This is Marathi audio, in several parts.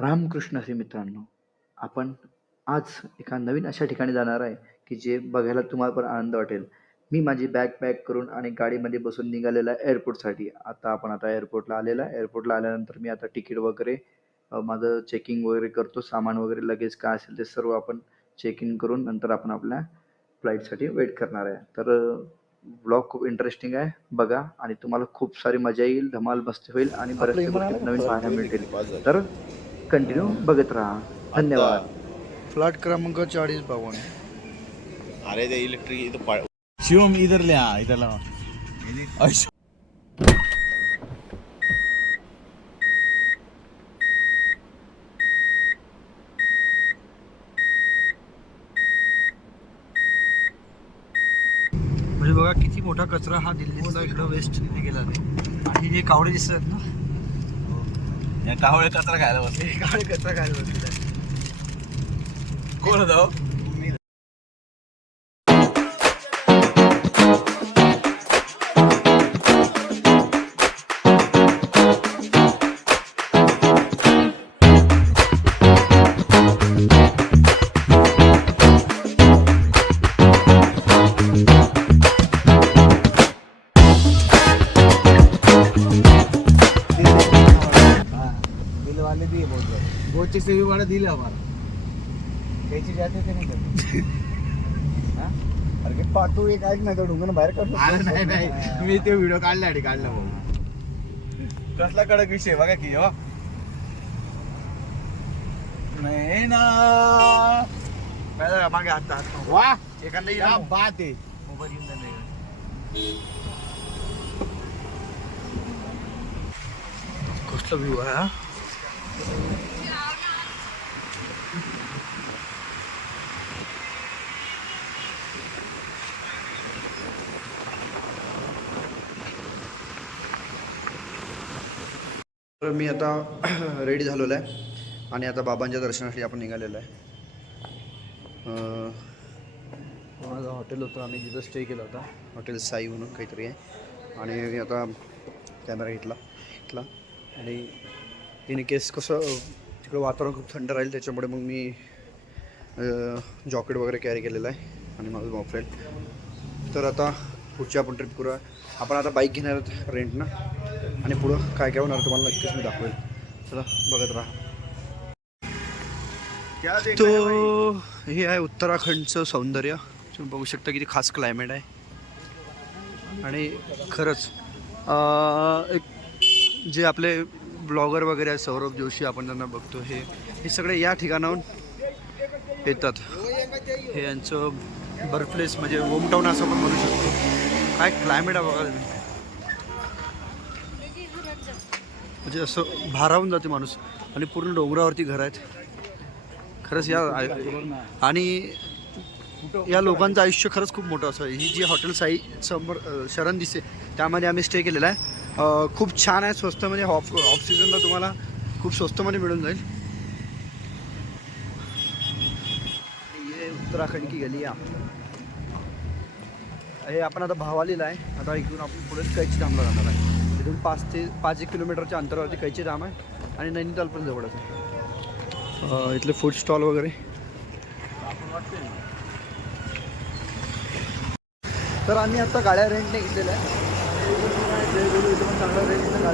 रामकृष्ण असे मित्रांनो आपण आज एका नवीन अशा ठिकाणी जाणार आहे की जे बघायला तुम्हाला पण आनंद वाटेल. मी माझी बॅग पॅक करून आणि गाडीमध्ये बसून निघालेला आहे एअरपोर्टसाठी आता आपण आता एअरपोर्टला आलेला आहे. एअरपोर्टला आल्यानंतर मी आता तिकीट वगैरे माझं चेकिंग वगैरे करतो. सामान वगैरे लगेच काय असेल ते सर्व आपण चेक इन करून नंतर आपण आपल्या फ्लाईटसाठी वेट करणार आहे. तर ब्लॉग खूप इंटरेस्टिंग आहे. बघा आणि तुम्हाला खूप सारी मजा येईल धमाल मस्ती होईल आणि बऱ्याचशा गोष्टी नवीन पाहायला मिळतील. तर कंटिन्यू बघत राहा. धन्यवाद. फ्लॅट क्रमांक चाळीस बावन्न. अरे ते इलेक्ट्रिक इथं पा- शिवम इधर ले आ इधर लावा ऐश. म्हणजे बघा किती मोठा कचरा हा दिल्लीतला इकडं वेस्ट गेला आणि जे कावडे दिसतात ना. या कावळे कचरा खायला बसले कावडे कचरा खायला बसलेला आहे. कोण होता बहुत बहुत से भी बड़ा दिल हमारा कैसे जाते थे नहीं अरे के पाठू एक ऐक ना ढुंगण बाहेर अरे नाही नाही. मी ते व्हिडिओ काढला आणि काढला भाऊ. कसला कडक विषय बघा की हो. नाही ना मागे हात हात वा. एखादा क्या बात आहे. मोबाईल घेऊन जाणार कसला व्ह्यू आहे हा? तर मी आता रेडी झालेलो आहे आणि आता बाबांच्या दर्शनासाठी आपण निघालेलो आहे. माझं हॉटेल होतं आम्ही जिथं स्टे केला होता हॉटेल साई म्हणून काहीतरी आहे. आणि मी आता कॅमेरा घेतला घेतला. आणि इन केस कसं तिकडं वातावरण खूप थंड राहील त्याच्यामुळे मग मी जॉकेट वगैरे कॅरी केलेलं आहे आणि माझं मॉफ्रेल तर आता पुढची आपण ट्रिप करूया. आपण आता बाईक घेणार आहोत रेंटनं आणि पुढं काय काय होणार तुम्हाला नक्कीच मी दाखवेल. चला बघत राहा. तो हे आहे उत्तराखंडचं सौंदर्य. तुम्ही बघू शकता किती खास क्लायमेट आहे. आणि खरंच एक जे आपले ब्लॉगर वगैरे आहेत सौरभ जोशी आपण त्यांना बघतो हे हे सगळे या ठिकाणाहून येतात. हे यांचं बर्थप्लेस म्हणजे होमटाऊन असं पण म्हणू शकतो. काय क्लायमेट आहे बघा तुम्ही. म्हणजे असं भारावून जाते माणूस आणि पूर्ण डोंगरावरती घर आहेत. खरंच या आणि या लोकांचं आयुष्य खरंच खूप मोठं असं आहे. ही जी हॉटेल साई समोर शरण दिसते त्यामध्ये आम्ही स्टे केलेला आहे. खूप छान आहे स्वस्त म्हणजे ऑफ ऑफ सीझनला तुम्हाला खूप स्वस्तमध्ये म्हणजे मिळून जाईल. ये उत्तराखंड की गली या हे आपण आता भावालीला आहे. आता इकडून आपण पुढे काहीच थांबला जाणार आहे. इथून पाच ते पाच एक किलोमीटरच्या अंतरावरती कैची धाम आहे आणि नैनिताल पण जवळच आहे. इथले फूड स्टॉल वगैरे. तर आम्ही आता गाड्या रेंटने घेतलेल्या आहे जयगुरु रेंटने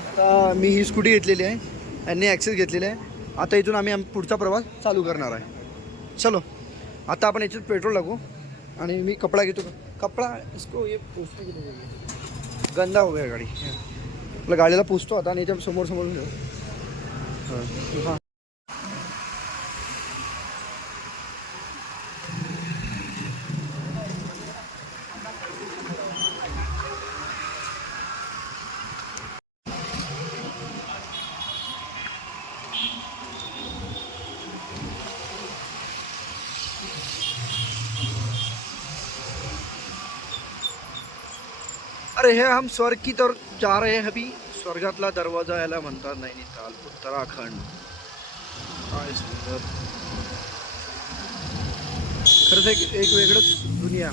आता मी ही स्कूटी घेतलेली आहे. यांनी ॲक्सेस घेतलेली आहे. आता इथून आम्ही पुढचा प्रवास चालू करणार आहे. चलो आता आपण याच्यात पेट्रोल टाकू. आणि मी कपडा घेतो. कपडा इसको ये पोस्ट गंदा हो गया गाडी. आपल्या गाडीला पुसतो आता आणि याच्या समोर समोर हां. हाँ, हम स्वर्ग की तर जा रहे हैं अभी। स्वर्गातला दरवाज़ा याला म्हणतात नैनिताल उत्तराखंड. एक एक दुनिया.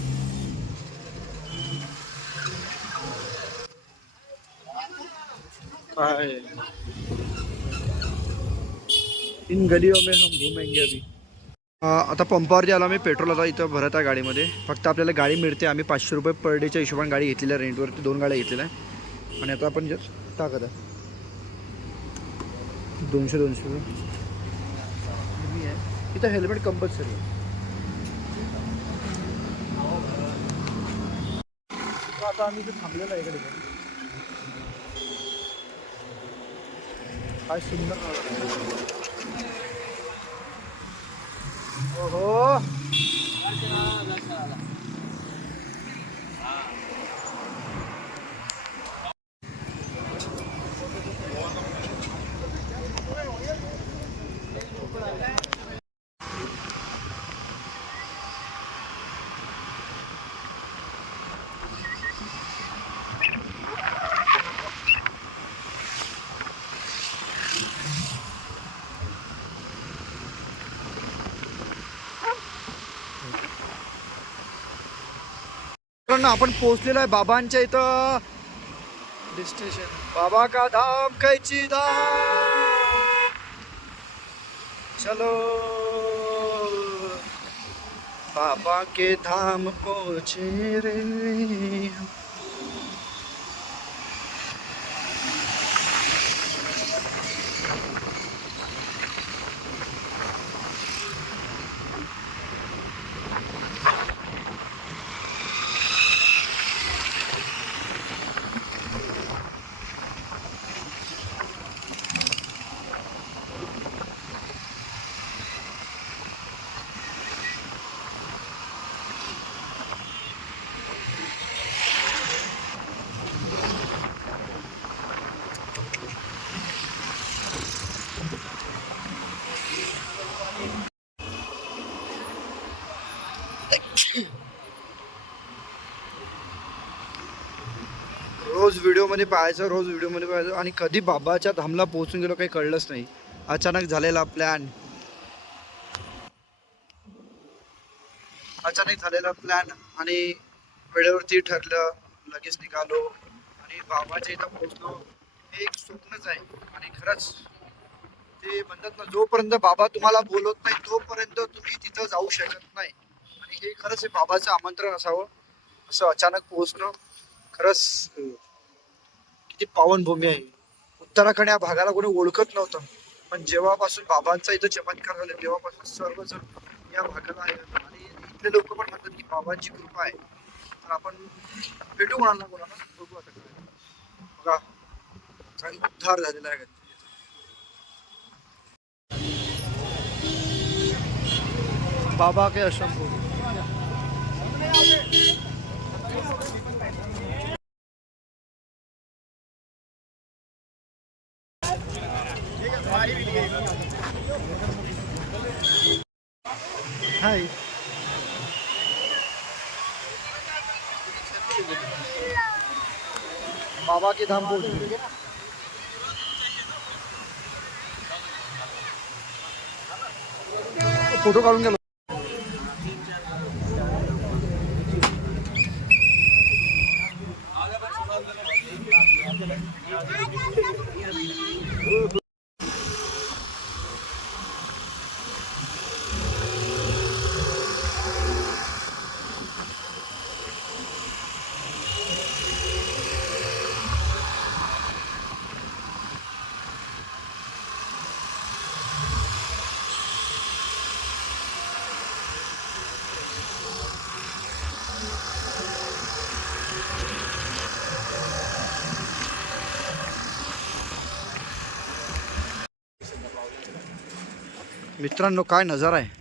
इन गलियों में हम घूमेंगे अभी. आता पंपावरती आलो आम्ही पेट्रोल आता इथं भरत आहे गाडीमध्ये. फक्त आपल्याला गाडी मिळते आम्ही पाचशे रुपये पर डेच्या हिशोबाने गाडी घेतलेली आहे रेंटवरती दोन गाड्या घेतलेल्या आहे आणि आता आपण जस्ट टाकत आहे. दोनशे दोनशे रुपये. मी आहे इथं हेल्मेट कंपल्सरी आहे. आता आम्ही इथे थांबलेलो आहे इकडे. काय सुंदर ఓహో मित्रांनो आपण पोहोचलेलो आहे बाबांच्या इथं. डेस्टिनेशन बाबा का धाम कैची धाम? चलो. बाबा के धाम पहुंचे रे हम. रोज व्हिडिओमध्ये पाहायचं रोज व्हिडिओमध्ये पाहायचं आणि कधी बाबाच्या धामला पोहोचून गेलो काही कळलंच नाही. अचानक झालेला प्लॅन अचानक झालेला प्लॅन आणि वेळेवरती ठरलं लगेच निघालो आणि बाबाच्या इथं पोहोचलो. हे एक स्वप्नच आहे आणि खरंच ते म्हणतात ना जोपर्यंत बाबा तुम्हाला बोलवत नाही तोपर्यंत तुम्ही तिथं जाऊ शकत नाही. आणि हे खरंच हे बाबाचं आमंत्रण असावं असं अचानक पोहोचणं खरंच किती पावनभूमी आहे. उत्तराखंड या भागाला कोणी ओळखत नव्हतं. पण जेव्हापासून बाबांचा इथं चमत्कार झाला तेव्हापासून सर्वजण या भागाला आहे. आणि इथले लोक पण म्हणतात की बाबांची कृपा आहे. तर आपण भेटू कोणाला ना कोणाला बघू आता बघा काही उद्धार झालेला आहे. बाबा के अशंभू हाय बाबा के धाम पहुंच फोटो काढून गेलो मित्रांनो काय नजारा आहे?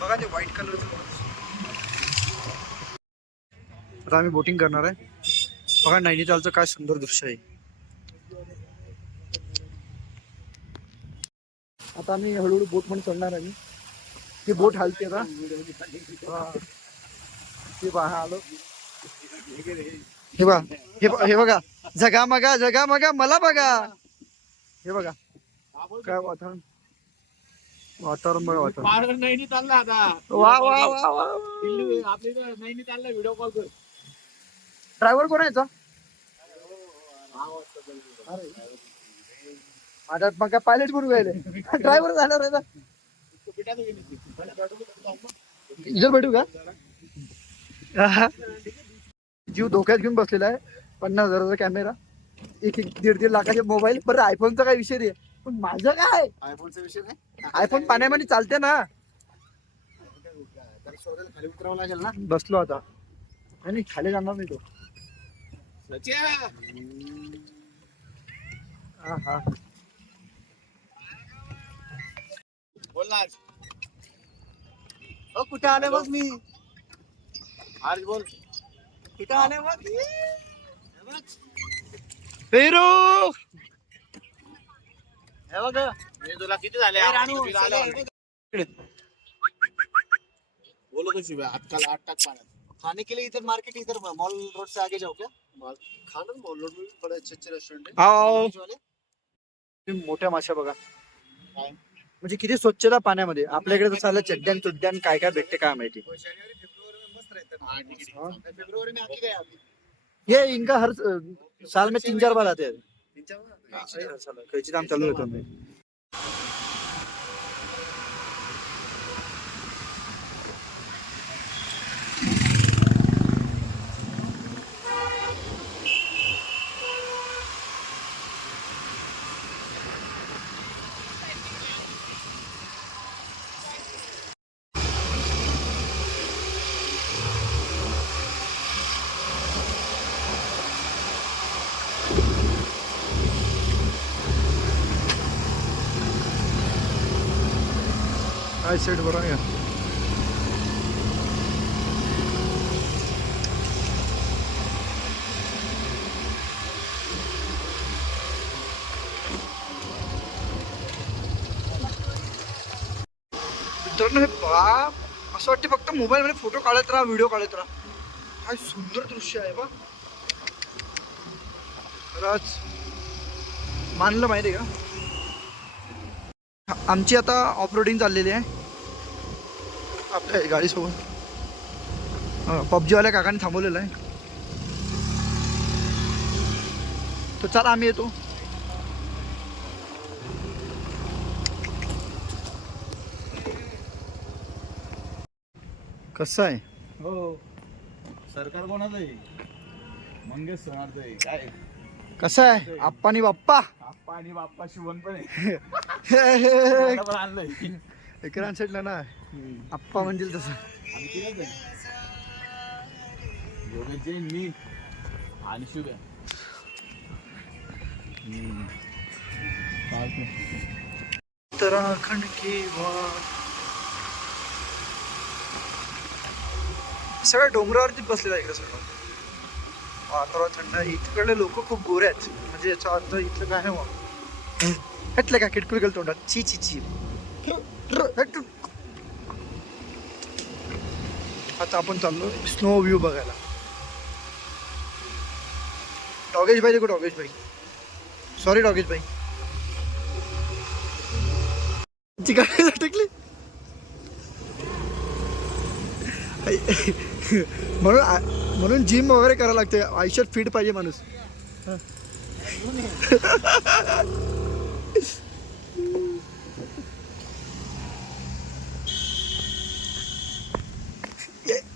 बघा ते व्हाईट कलरचं आता आम्ही बोटिंग करणार आहे बघा नैनितालचं काय सुंदर दृश्य आहे. आता आम्ही हळूहळू बोट म्हणून चढणार आहे ती बोट हालते आता. हा. हे बघा हा आलो. हे बघा हे ब- हे बघा. जगा मगा जगा मगा मला बघा. हे बघा. काय वातावरण? वातावरण बघा वातावरण. नाही चालला आता. वा वा वा वा दिल्ली आपली नाही चालला व्हिडिओ कॉल कर. ड्रायव्हर कोण आहे याचा? माझ्यात मग काय पायलट करू गेले ड्रायव्हर झाला रे इजर भेटू का? जीव धोक्यात घेऊन बसलेला आहे. पन्नास हजाराचा कॅमेरा एक एक दीड दीड लाखाचे मोबाईल बरं आयफोनचा काय विषय नाही. पण माझं काय? आयफोनचा विषय नाही? आयफोन पाण्यामध्ये चालते ना. तर शोधायला खाली उतरावं लागेल ना? बसलो आता. आणि खाली जाणार नाही तो. हा बोल ना आज. अ कुठे आले मग मी? आज बोल. कुठे आले मग पेरू हे बघ. मी तुला किती झाले? ए, रानू, तुला आलं चले. वाटतं. बोलो आजकाल आठ टाक पाण्यात. खाने के लिए इधर मार्केट इधर मॉल रोड से आगे जाओ क्या खाना मॉल रोड में भी बड़े अच्छे अच्छे रेस्टोरेंट आओ Veg वाले? मोठ्या माश्या बघा? म्हणजे किती स्वच्छता पाण्यामध्ये. आपल्याकडे तर चाललं चड्ड्यान चुड्ड्यान काय काय भेटते काय माहिती. वो शनिवारी फेब्रुवरी में मस्त रहता हाँ, ये इनका हर साल में तीन चार बार आते हैं. तीन चार बार? चालू होतं काय सेट बरं मित्रांनो हे बा असं वाटते फक्त मोबाईलमध्ये फोटो काढत राहा व्हिडिओ काढत राहा. काय सुंदर दृश्य आहे बा. खरंच. मानलं माहिती आहे का? आमची आता ऑफ रोडिंग चाललेली आहे. आपल्या गाडीसोबत. पबजीवाल्या काकाने थांबवलेलं आहे. तर चला आम्ही येतो. कसं आहे? हो. सरकार कोणाचं आहे? मंगेश सोनारचं आहे. काय? कसं आहे? आप्पानी बाप्पा? आप्पा आणि बाप्पा शिवण पण आहे. आणलंय. शेटला ना आप्पा म्हणतील तसं. योगेश जैन मी आणि शुभ्या. उत्तराखंड की सगळ्या डोंगरावरती बसलेला इकडे सगळं. वातावरण थंड आहे. इकडले लोक खूप गोरे आहेत. म्हणजे याचा अर्थ इथलं काय मग हटलं का किटकुल गेलं तोंडात? ची ची ची. आता आपण चाललो स्नो व्ह्यू बघायला. डॉगेश भाई देखो डॉगेश भाई. सॉरी डॉगेश भाई. ती गाडी अटकली म्हणून आ- म्हणून जिम वगैरे करायला लागते आयुष्यात फिट पाहिजे माणूस.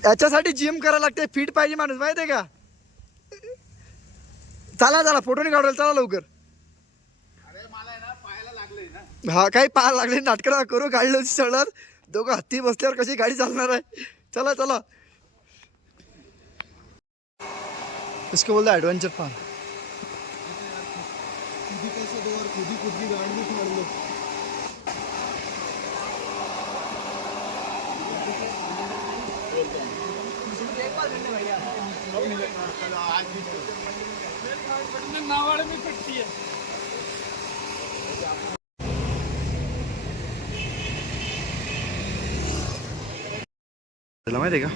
याच्यासाठी जिम करायला लागते. फिट पाहिजे माणूस माहिती आहे का? चला चला फोटो नाही काढायला चला लवकर. हा काही पाहायला लागले नाटकं करू गाडी चढणार दोघं हत्ती बसल्यावर कशी गाडी चालणार आहे. चला चला. इसको बोलता एडवेंचर पार्क खुदी कैसे दो और खुदी खुद की गाड़ी भी छोड़ लो तुला माहिती आहे का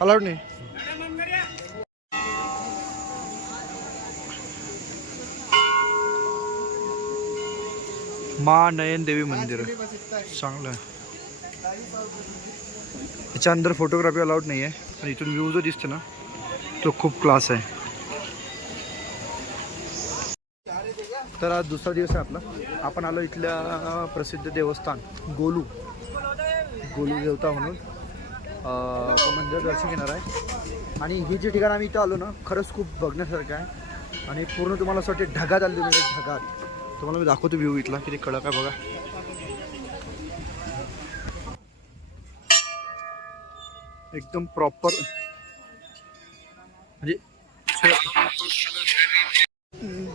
अलाउड नाही मा नयन देवी मंदिर. चांगलं आहे. याच्या अंदर फोटोग्राफी अलाउड नाही आहे पण इथून व्ह्यू जो दिसतो ना तो खूप क्लास आहे. तर आज दुसरा दिवस आहे आपला. आपण आलो इथल्या प्रसिद्ध देवस्थान गोलू. गोलू देवता म्हणून. तो मंदिर दर्शन घेणार आहे. आणि हे जे ठिकाण आम्ही इथं आलो ना खरंच खूप बघण्यासारखं आहे. आणि पूर्ण तुम्हाला असं वाटते ढगात आले तुम्ही ढगात. तुम्हाला मी दाखवतो व्ह्यू इथला किती कडक आहे बघा. एकदम प्रॉपर म्हणजे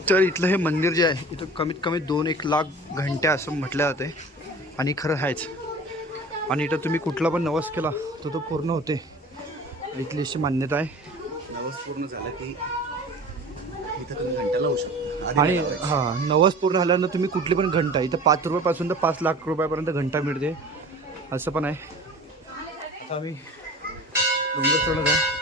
तर इथलं हे मंदिर जे आहे इथं कमीत कमी दोन एक लाख घंट्या असं म्हटलं जाते आणि खरं आहेच. आणि इथं तुम्ही कुठला पण नवस केला तर तो पूर्ण होते. इथली अशी मान्यता आहे. नवस पूर्ण झालं की इथं तुम्ही घंटा लावू शकता. आणि. हां नवस पूर्ण झाल्यानंतर तुम्ही कुठली पण घंटा इथं पाच रुपयापासून तर पाच लाख रुपयापर्यंत घंटा मिळते. असं पण आहे. आम्ही डोंगर चढत आहे.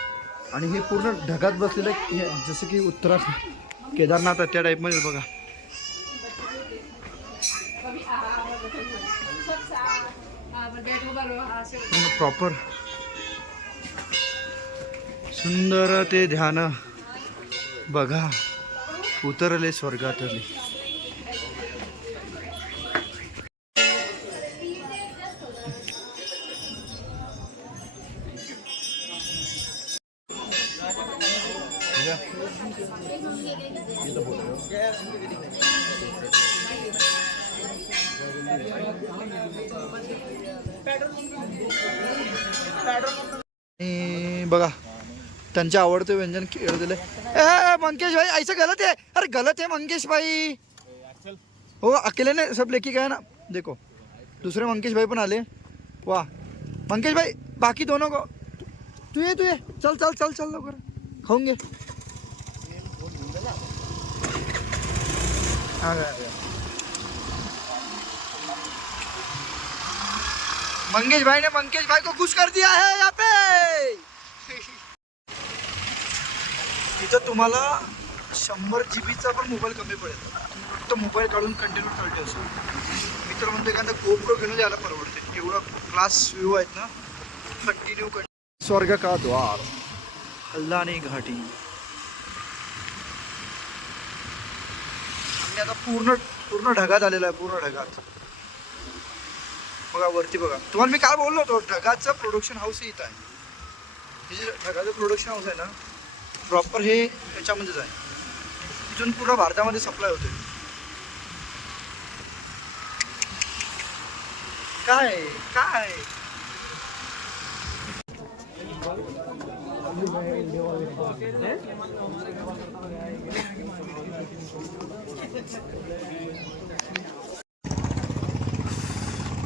आणि हे पूर्ण ढगात बसलेलं आहे. हे जसं की उत्तराखंड केदारनाथ आहे त्या टाईपमध्ये बघा. प्रॉपर सुंदर ते ध्यान बघा. उतरले स्वर्गातले बघा आवडते व्यंजन खेळ दिले मंकेश भाई, ऐसा गलत है. अरे, गलत है मंकेश भाई. हो, अकेले ने सब लेके गए ना. देखो, दूसरे मंकेश भाई पण आले. वाह. मंकेश भाई, बाकी दोनों को तू ये तू ये. चल चल चल चल लवकर. खाऊन गया. मंगेश भाई ने मंकेश भाई को खुश कर दिया है यहाँ पे. इथं तुम्हाला शंभर जी बीचा पण मोबाईल कमी पडेल. फक्त मोबाईल काढून कंटिन्यू चालते असं. मी तर म्हणतो एखादा गोप्रो घेऊन यायला परवडते एवढा क्लास व्ह्यू आहेत ना. कंटिन्यू स्वर्ग का द्वार हल्लाने घाटी. आम्ही आता पूर्ण पूर्ण ढगात आलेला आहे पूर्ण ढगात. बघा वरती बघा. तुम्हाला मी काय बोललो होतो? ढगाचं प्रोडक्शन हाऊस इथं आहे. हे जे ढगाचं प्रोडक्शन हाऊस आहे ना प्रॉपर हे याच्यामध्येच आहे. इथून पूर्ण भारतामध्ये सप्लाय होते काय? काय?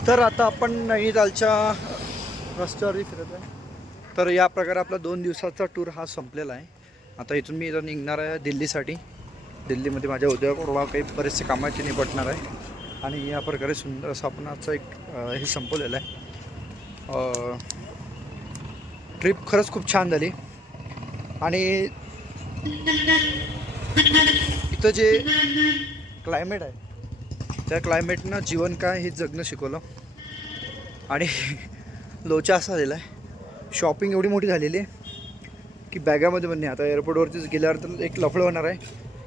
तर आता आपण नैनितालच्या रस्त्यावरती फिरत आहे. तर या प्रकारे आपला दोन दिवसाचा टूर हा संपलेला आहे. आता इथून मी इथं निघणार आहे दिल्लीसाठी. दिल्लीमध्ये माझ्या उद्योगाला काही बरेचसे कामाचे निपटणार आहे. आणि या प्रकारे सुंदर स्थापनाचं एक हे संपवलेलं आहे. ट्रिप खरंच खूप छान झाली. आणि इथं जे क्लायमेट आहे त्या क्लायमेटनं जीवन काय हे जगणं शिकवलं. आणि लोचा असा झालेला आहे. शॉपिंग एवढी मोठी झालेली आहे. की बॅगामध्ये पण नाही. आता एअरपोर्टवरतीच गेल्यावर तर एक लफडं होणार आहे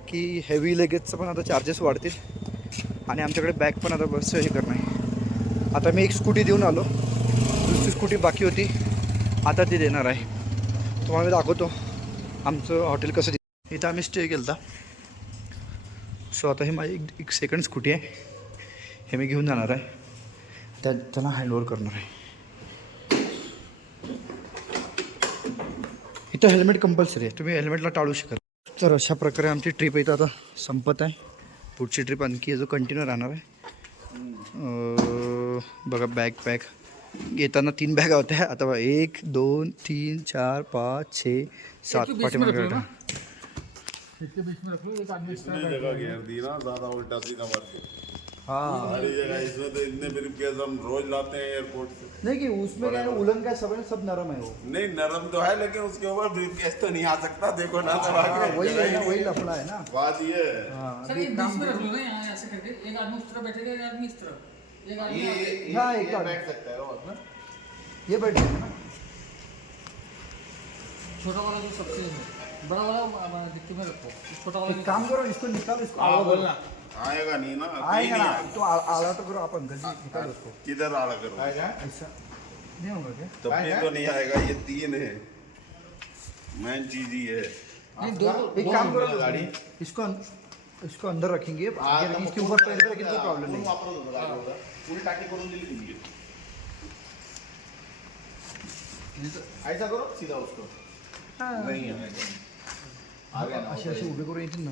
की हेवी लगेजचं पण आता चार्जेस वाढतील आणि आमच्याकडे बॅग पण आता बस हे करणं आहे. आता मी एक स्कूटी देऊन आलो. दुसरी स्कूटी बाकी होती. आता ती देणार आहे. तुम्हाला मी दाखवतो. आमचं हॉटेल कसं इथं आम्ही स्टे केला सो आता हे माझी एक एक सेकंड स्कूटी आहे. हे मी घेऊन जाणार आहे. त्या त्यांना हँडओव्हर करणार आहे. इथं हेल्मेट कंपल्सरी आहे. तुम्ही हेल्मेटला टाळू शकत तर अशा प्रकारे आमची ट्रिप इथं आता संपत आहे. पुढची ट्रिप आणखी जो कंटिन्यू राहणार आहे. अं, बघा बॅग पॅक येताना तीन बॅगा होत्या. आता बघा एक दोन तीन चार पाच छे सात पाठीमागे गाड्या. हाँ। सारी जगह इसमें तो इतने ब्रीफकेस हम रोज लाते हैं एयरपोर्ट से नहीं कि उसमें क्या है उलन का सब है सब नरम है वो। नहीं नरम तो है लेकिन उसके ऊपर ब्रीफकेस तो नहीं आ सकता देखो ना तो हाँ, वही है ना वही लफड़ा है ना। बात ये है। हाँ। सर एक बीच में रख लो ना यहाँ ऐसे करके। एक आदमी उस तरफ़ बैठेगा एक आदमी इस तरफ़। एक आदमी यहाँ हाँ एक बैठ सकता है वो ये बैठ जाएगा ना। छोटा वाला जो सबसे बड़ा वाला डिक्की में रखो। छोटा वाला काम करो इसको निकालो इसको हाँ आड़ा बोल करो। ना आएगा नहीं ना आएगा नहीं ना। तो आ- आड़ा तो करो आप अंकल जी निकालो उसको किधर आड़ा करो आएगा? ऐसा नहीं होगा क्या? तब भी तो नहीं आएगा ये तीन है। मेन चीज़ ही है। नहीं दो एक काम करो गाड़ी। इसको अं- इसको अंदर रखेंगे। ये इसके ऊपर पैर रखेंगे कोई प्रॉब्लम नहीं। वापरत होतो गाडीवर फुल टाकी करून दिली तुम्ही ऐसा करो सीधा उसको। नहीं है आ गया ना असे असे उभे करून येतील ना।